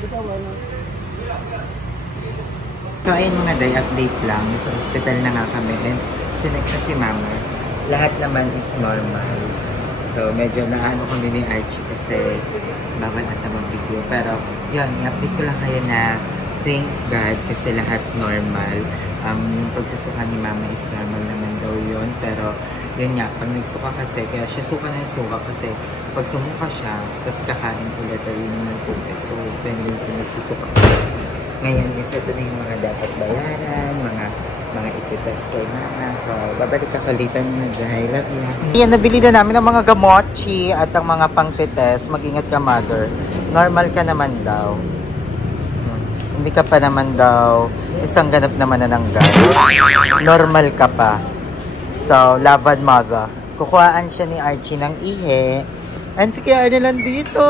So ayun mga day, update lang. Sa hospital na nga kami and chinek na si mama. Lahat naman is normal. So medyo naano kami ni Archie kasi bawal ata mag-video. Pero yun, i-update ko lang kayo na thank God kasi lahat normal. Yung pagsusuka ni mama is normal naman daw yun. Pero yun nga, pag nagsuka kasi, kaya siya suka na yung suka kasi pag sumuka siya, tapos kakain ulit or yun yung tubig. So pwede din siya nagsusuka. Ngayon is ito na yung mga dapat bayaran, mga ipitest kay mama. So, babalik ako later na dyan. Love you. Yan, nabili na namin ang mga gamochi at ang mga pang-titest. Mag-ingat ka, mother. Normal ka naman daw. Hindi ka pa naman daw isang ganap naman na ng normal ka pa. So, laban, mother. Kukuhaan siya ni Archie ng ihe. And si Kaya na lang dito.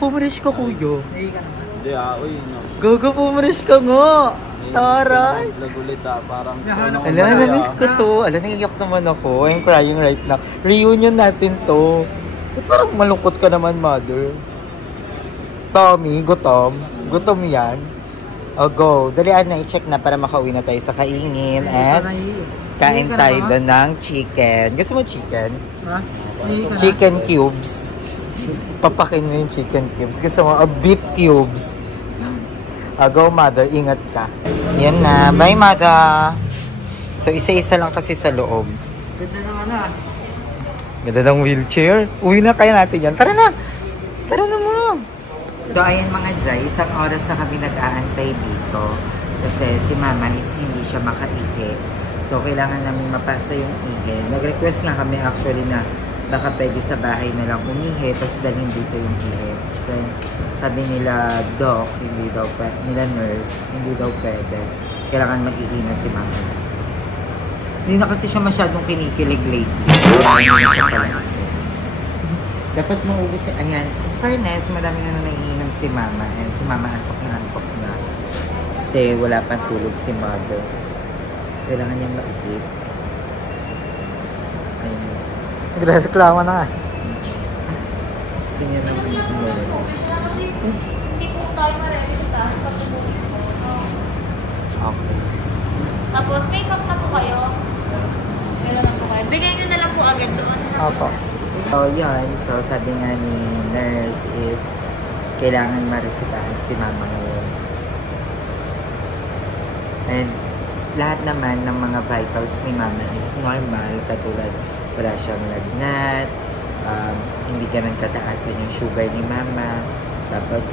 Pumarish ko, kuyo. Hindi, uy, no. Gogo, pumarish ka nga. Taray. Lagulit parang... Ala, na-miss ko to. Ala, nangiyak naman ako. I'm crying right now. Reunion natin to. Parang malungkot ka naman, mother. Tommy, gutom. Gutom yan. O, go. Dalian na, i-check na para makauwi na tayo sa kaingin. At kain tayo doon ng chicken. Gusto mo chicken? Ha? Chicken cubes. Papakin mo yung chicken cubes. Gusto mo, beef cubes. Go, mother. Ingat ka. Yan na. Bye, mother. So, isa-isa lang kasi sa loob. Ganda na nga na. Ganda ng wheelchair. Uwi na kaya natin yan. Tara na. Tara na mo. So, ayan mga Jai. Isang oras na kami nag-aantay dito. Kasi si mama is hindi siya makaihi. So, kailangan namin mapasa yung ihi. Nag-request nga kami actually na baka pwede sa bahay na lang umihi. Tapos dalhin dito yung ihi. Then, sabi nila, doc, hindi daw pwede, nila nurse, hindi daw pwede. Kailangan mag-ihi na si mama. Hindi na kasi siya masyadong kinikilig lately. Hindi na siya pala. Dapat mauwi siya. Ayan, in fairness, madami na naiinom si mama. And si mama antok na. Kasi wala pang tulog si mother. So, kailangan niyang maihi. Ayun. Nagre-reklamo na nga. Gusto niya naman umuwi. Hindi po tayo ma-registahan pag umuwi po. Okay. Tapos, make up na po kayo. Meron na po kayo. Bigay nyo na lang po agad doon. Opo. So, yan. So, sabi nga ni nurse is kailangan maresetahan si mama ngayon. And lahat naman ng mga vitals ni mama is normal. Katulad, wala siyang lagnat. Hindi ganun kataasan yung sugar ni mama. Tapos,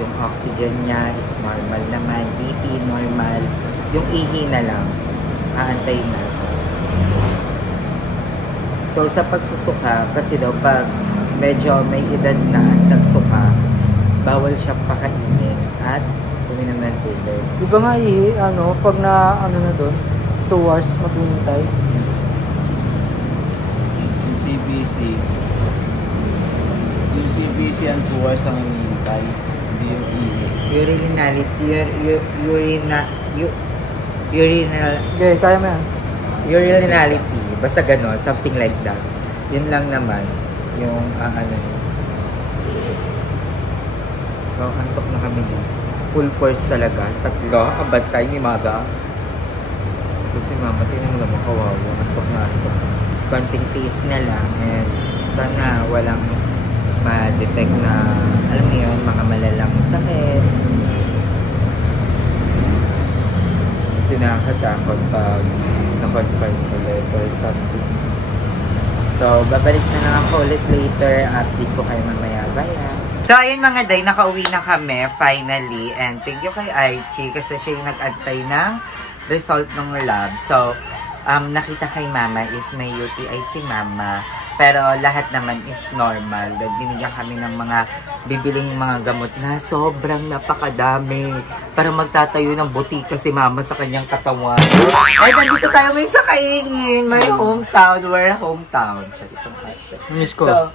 yung oxygen niya is normal naman. BP, normal. Yung ihi na lang, aantayin na. So, sa pagsusuka, kasi daw pag medyo may edad na at nagsuka, bawal siyang pakainin at uminom ng tubig. Di ba nga ihi, pag na, na doon, 2 hours maghihintay. Yung CBC ang 2 hours ang hinihintay. Hindi yung ihi. Okay, kaya mo yan. Urinality. Basta ganon, something like that. Yun lang naman. Yung So, antok na kami din. Full force talaga. 3, abantay ni Mada. So, si Mama, tinan mo naman kawawa. Antok na antok. Konting taste na lang. And sana walang ma-detect na, alam mo yun, mga malalang sakit. Kasi nakakatakot pag na-confine ulit or something. So, babalik na lang ako ulit later. Update ko kayo mamaya. Bye! So, ayun mga day, nakauwi na kami finally. And thank you kay Archie kasi siya yung nag-antay ng result ng lab. So, nakita kay mama is may UTI si mama. Pero lahat naman is normal. Binigyan kami ng mga bibiling mga gamot na sobrang napakadami. Para magtatayo ng butika si mama sa kanyang katawan. Ay, nandito tayo may sa kaingin. May hometown. We're hometown. Namiss ko. So,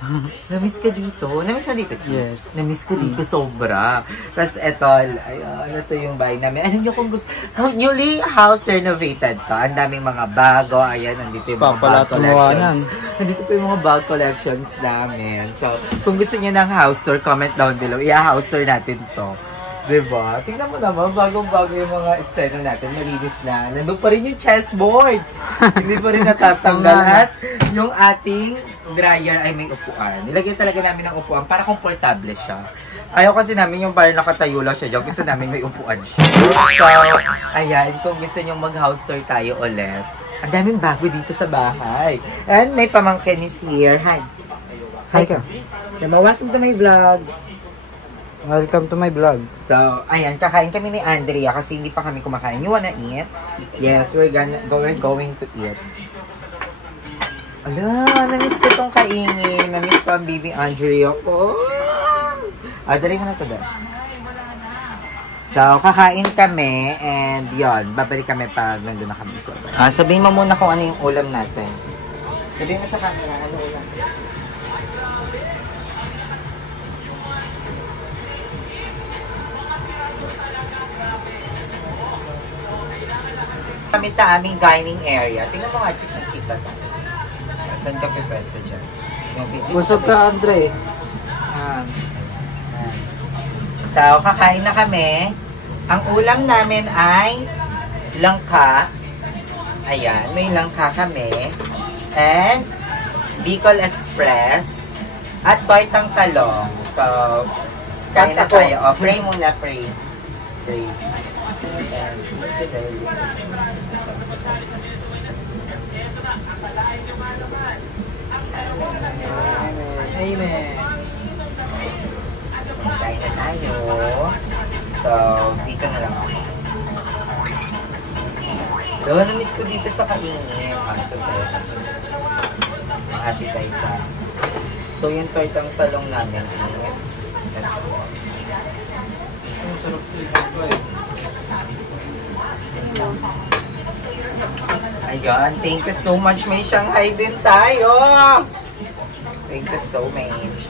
namiss ka dito? Namiss na dito, Chi? Yes. Namiss ko dito sobra. Tapos eto, ayun, ito yung bahay namin. Alam niyo kung gusto, newly house renovated to. Ang daming mga bago. Ayan, nandito yung mga bag collections. Nandito po yung mga bag collections namin. So, kung gusto niyo ng house tour, comment down below. I-house tour natin to. Diba? Tingnan mo naman, bagong-bago yung mga eksena natin. Malinis na. Nandun pa rin yung chessboard. Hindi pa rin natatanggal. At yung ating dryer ay may upuan. Nilagyan talaga namin ng upuan para komportable siya. Ayaw kasi namin yung parang nakatayo lang siya. Gusto namin may upuan siya. So, ayan, kung gusto nyo mag-house tour tayo ulit. Ang daming bago dito sa bahay. And may pamangkin is here. Hi. Hi ka. Welcome to my vlog. Welcome to my vlog. So, ayan, kakain kami ni Andrea kasi hindi pa kami kumakain. You wanna eat? Yes, we're going to eat. Ala, namiss ko tong kaingin. Namiss ko ang baby Andrea ko. Dali mo na to doon. So, kakain kami and yon, babalik kami pag nandun na kami. So, sabihin mo muna kung ano yung ulam natin. Sabihin mo sa camera, ano ulam? Kami sa aming dining area. Tingnan mo nga, check ng kita. Saan ka pipreso dyan? Busog ka, Andre. So, kakain na kami. Ang ulam namin ay langka. Ayan, may langka kami. And Bicol Express. At tortang talong. So, kain na tayo. O, pray muna, pray. Pray. Amen. Kain na tayo. So, dito na lang ako. Dawa na-miss ko dito sa kaingin. Ito sa'yo. Ang ati tayo sa... So, yung tortang talong namin is... Ang sarap ito eh. Ayan, thank you so much. May Shanghai din tayo. Thank you so much.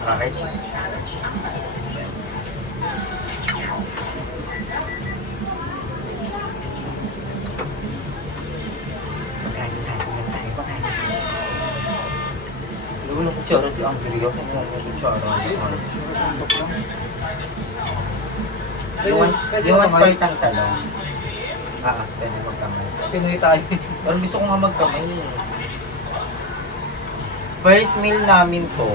Walang kutsara si Andrea. Kung walang kutsara. Yung tortang talong. Pwede magkamay. Pinoy tayo. Parang gusto ko nga magkamay. First meal namin to.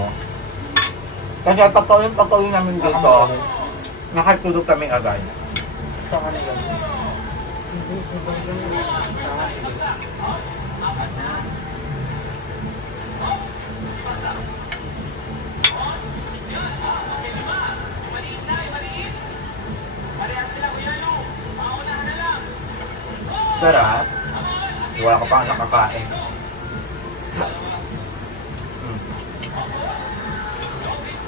Kasi pagkawin namin dito, nakatulog kami agad. Saan ka na yan? Sarap. Wala ka pa nakakain.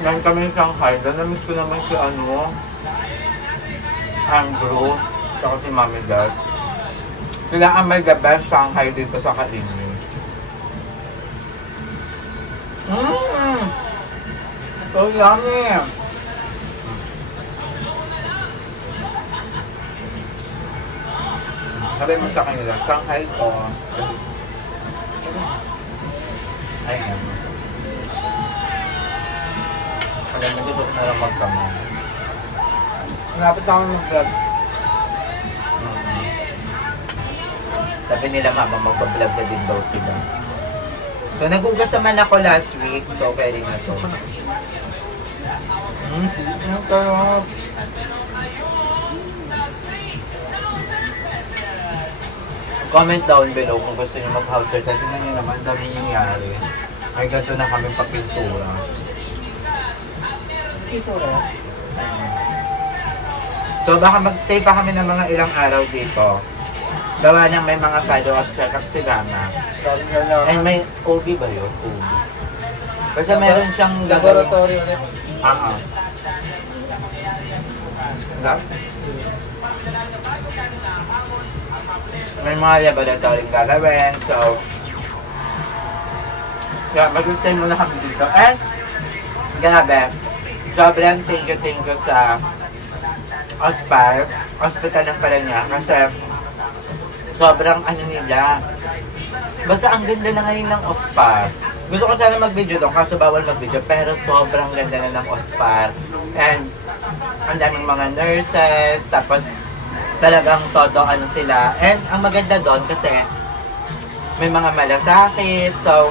Ngayon kami sa Shanghai. Namiss ko naman si Andrew. Saka si Mami Dad. Sila ang may the best Shanghai dito sa Kaingin. So yummy! Sabi mo sa kanila, Shanghai ko. Ayan. Alam mo, gusto ko na lang magkamay. Malapit ako ng vlog. Sabi nila, mama, magpa-vlog na din daw sila. So, nagugas naman ako last week. So, pwede na to. Ang sarap. Comment down below kung gusto niyo mag-house tour. Tingnan niyo naman, dami nangyari. May ganito na kami papintura. Pintura? So baka mag-stay pa kami ng mga ilang araw dito. Gawa ng may mga follow-up check-up si Gama. And may OB ba yun? OB. Kasi meron siyang laboratory ulit. May mga laboratory gagawin. So, yeah, mag-stay muna kami dito. And, grabe, sobrang thank you sa hospital ng pala niya. Kasi, sobrang nila. Basta ang ganda na ngayon ng OSPAR. Gusto ko sana mag-video doon, kaso bawal mag-video. Pero sobrang ganda na ng OSPAR. And, ang daming mga nurses, tapos talagang todo ano sila. And ang maganda doon kasi may mga malasakit, so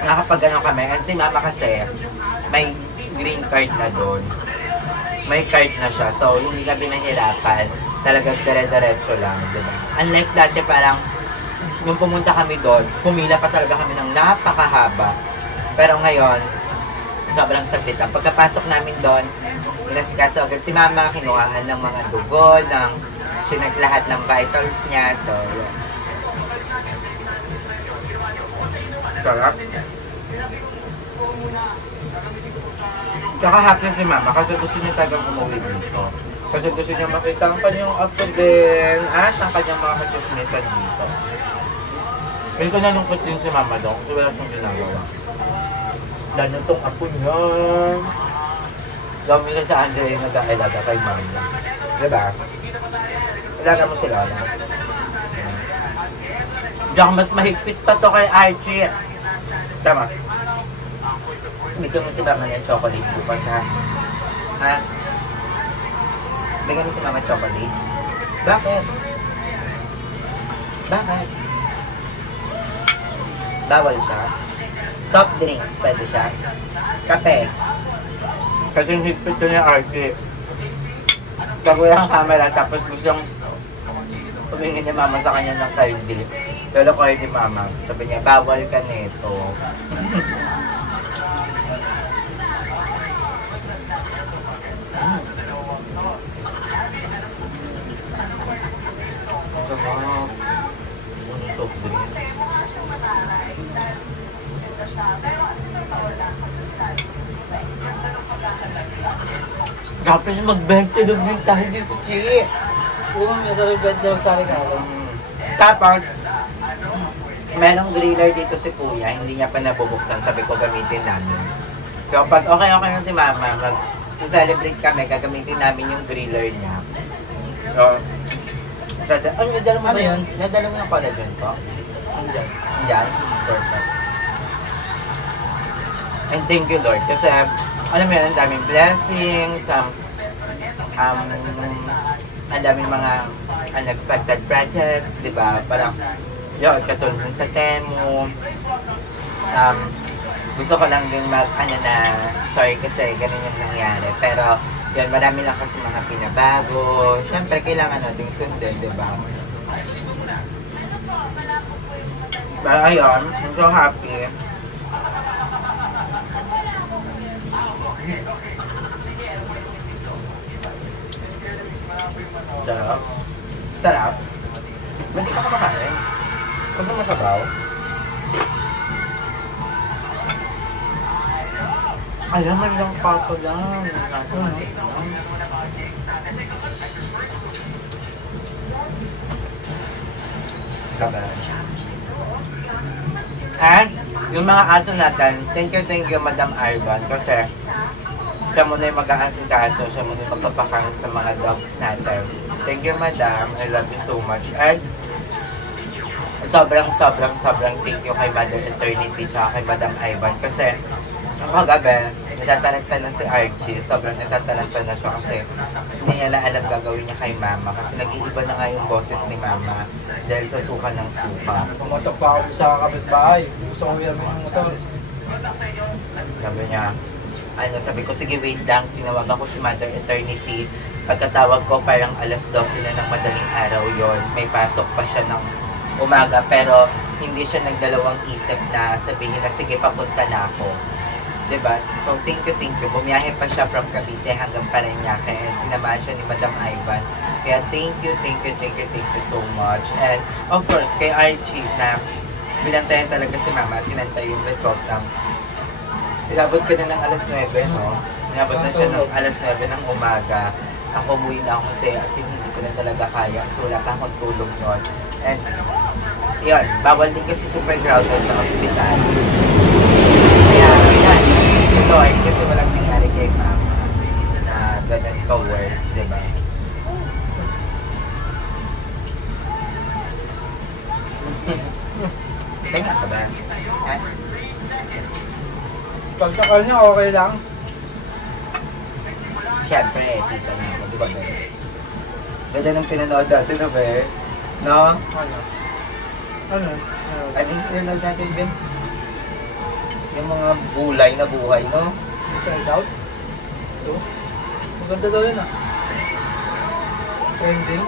nakapag kami. And si mama kasi may green card na doon. May card na siya, so hindi kami nahirapan. Talagang dire-diretso lang, diba? Unlike dati parang nung pumunta kami doon, pumila pa talaga kami ng napakahaba. Pero ngayon, sobrang saglit lang. Pagkapasok namin doon, inasikaso agad si mama, kinuhaan ng mga dugo, ng sinag lahat ng vitals niya. So, yun. Sarap. Tsaka happy si mama kasi gusto niya talagang umuwi dito. Kasi gusto niya makita ang kanyang apo din at ang kanyang mga kachismisan dito. May ko nalungkot din si mama doon kasi wala siyang ginagawa. Lalo itong apo niya. Gawin sa Andre yung nag-aalaga kay mama. Diba? Alaga mo si Lola. Diyan mas mahigpit pa to kay Archie. Tama. Bigyan mo si mama niya chocolate bukas ha. Ha? Bigyan mo si mama chocolate. Bakit? Bakit? Bawal siya? Soft drinks, pwede siya? Kape? Kasi yung higpit ko niya Archie. Kaguya ang camera tapos gusto tumingin ni mama sa kanya ng candy. Pero ko ni mama, sabi niya, bawal ka nito. Soft drinks. Dapat niya mag-20 tayo dito, Chi. Oo, may saribet daw sa regalo. Tapos, merong griller dito si kuya, hindi niya pa nabubuksan, sabi ko gamitin namin. So pag okay na si mama, mag-celebrate kami, gagamitin namin yung griller niya. So, nadala mo ba yun? Nadala mo yung collagen ko? Andiyan. Yan, perfect. And thank you Lord, kasi alam mo yun, ang daming blessings, ang daming mga unexpected projects, di ba? Parang, yun, katulad sa Temu. Gusto ko lang din sorry kasi ganun yung nangyari. Pero, yun, marami lang kasi mga pinabago. Siyempre, kailangan natin sundin, di ba? Pero ayun, I'm so happy. Sarap. Sarap. Hindi ka kumakain. Huwag na matabaw. Alaman lang pa ko lang. Kabalan. And, yung mga ato natin, thank you Madam Ivan kasi siya muna yung mag-aasikaso, siya muna yung magpapakain sa mga dogs natin. Thank you Madam, I love you so much. And sobrang thank you kay Mother Eternity at kay Madam Ivan kasi ang kagabi, natatalagtan na si Archie, sobrang natatalagtan na siya kasi hindi niya na alam gagawin niya kay Mama kasi nag-iiba na nga yung boses ni Mama dahil sa suka ng suka. Pumotok pa ako sa kapitbahay. Gusto ko yung motor. Sabi niya, sabi ko, sige wait lang, tinawag ako si Mother Eternity. Pagkatawag ko, parang alas 12 na ng madaling araw yon. May pasok pa siya ng umaga, pero hindi siya nagdalawang isip na sabihin na, sige, papunta na ako. Diba? So, thank you. Bumiyahe pa siya from Cavite hanggang Parañaque and sinamahan siya ni Madam Ivan. Kaya thank you so much. And, of course, kay Archie na binantayan talaga si Mama at tinantay yung result ng inabot ko na ng alas 9, no? Inabot na siya ng alas 9 ng umaga. Ako umuwi na ako kasi as in hindi ko na talaga kaya. So wala pa akong tulog nun. And yun, bawal din kasi super crowded sa ospital. Kaya yan, Lord, kasi walang nangyari kay Mama na ganun ka-worse, diba? Kaya ka ba? Pag sakal niya, okay lang. Siyempre, tita niya ako, di ba, be? Ganda ng pinanood natin, no, be? No? Ano? Ano? Ano yung pinanood natin, be? Yung mga gulay na buhay, no? Inside Out? Ito? Maganda daw yun ah. Trending?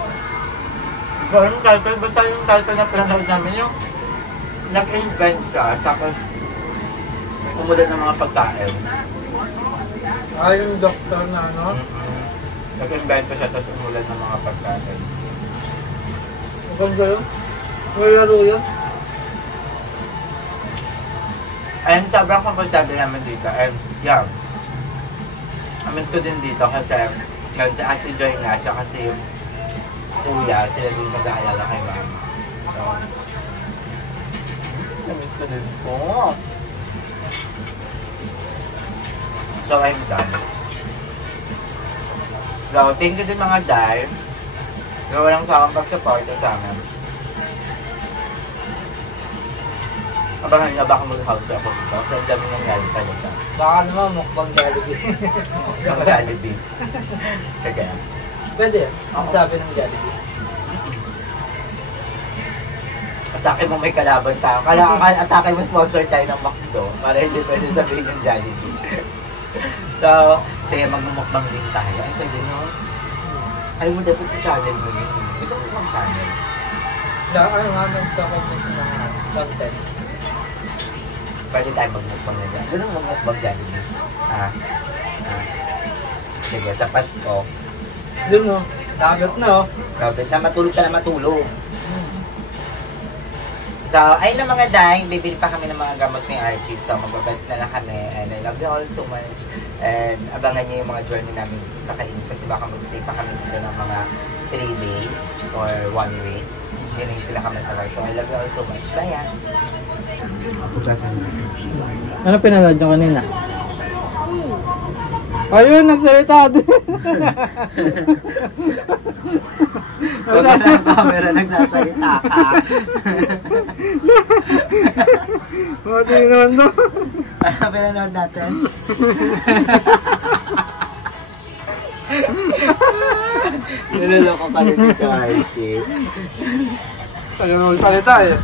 Kung anong title, basta yung title na pinanood namin yung nag-invent siya, tapos umulat ng mga pagkain. Ah, yung doctor na ano? Nag-invento siya, tapos umulat ng mga pagkain. Maganda yun? May laro yun? Ayun, sobrang komportable naman dito. And, yeah. Amiss ko din dito kasi yung si Ate Joy nga, tsaka si Kuya, sila din mag-aalala kay Mama. So, amiss ko din po. So, I'm done. So, thank you din mga Day. So, walang sakang pag-support sa amin. Abangan nga baka mag-house ako dito kasi ang dami ng galing talaga. Baka naman mukbang Jollibee. Ang Jollibee. Kaya. Pwede, ang sabi ng Jollibee. Atake mo may kalaban tayo. Kailangan atake mo sponsor tayo ng McDo para hindi pwede sabihin yung Jollibee. So, sige magmumukbang din tayo. Ay, pwede no? Ayaw mo dapat sa channel mo yun. Gusto mo mag-channel? Ano nga nagka-comment ng mga content. Pwede tayo magmukbang na dyan. Gusto mo magmukbang Jollibee? Sige, sa Pasko. Doon mo, dagat na oh. Robert, na matulog ka na matulog. So, ayun na mga Day, bibili pa kami ng mga gamot ni Archie. So, magbabalik na lang kami. And I love you all so much. And abangan niyo yung mga journey namin dito sa Kain. Kasi baka mag-stay pa kami dito ng mga 3 days or 1 week. Yun yung pinakamatagal. So, I love you all so much. Bye, ah! Ano pinanood nyo kanina? Ayun, nagsalita din. Wala na ang camera, nagsasalita ka. Mati naman to. Ano pinanood natin? Niloloko ka rin ni Archie. Kaya magsalita eh.